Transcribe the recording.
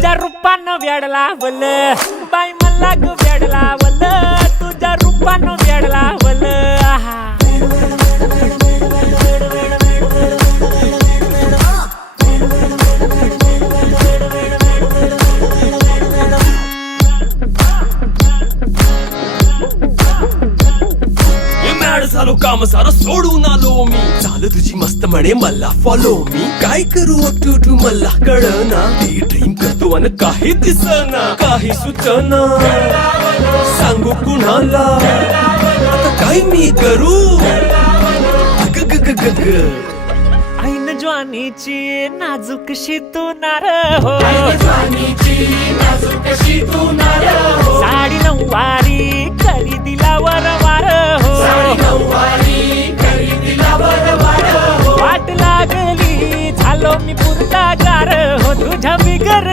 तुझ्या रूपानं वेड लावलं बाई मला ग वेड लावलं तुझ्या रूपानं वेड लावलं आहा झालो काम सारं सोडून आलो मी चाल तुझी मस्त म्हणे मला फॉलो मी काय करू अटू मला कळना ड्रीम करतो आणि काही दिसना काही सुचना सांगू कुणाला आता काय मी करू ऐन ज्वानीची नाजूकशी तू नार हो साडी नऊवारी करी दिला वरवार हो वाट लागली झालो मी पुरता गार हो तुझ्या बिगर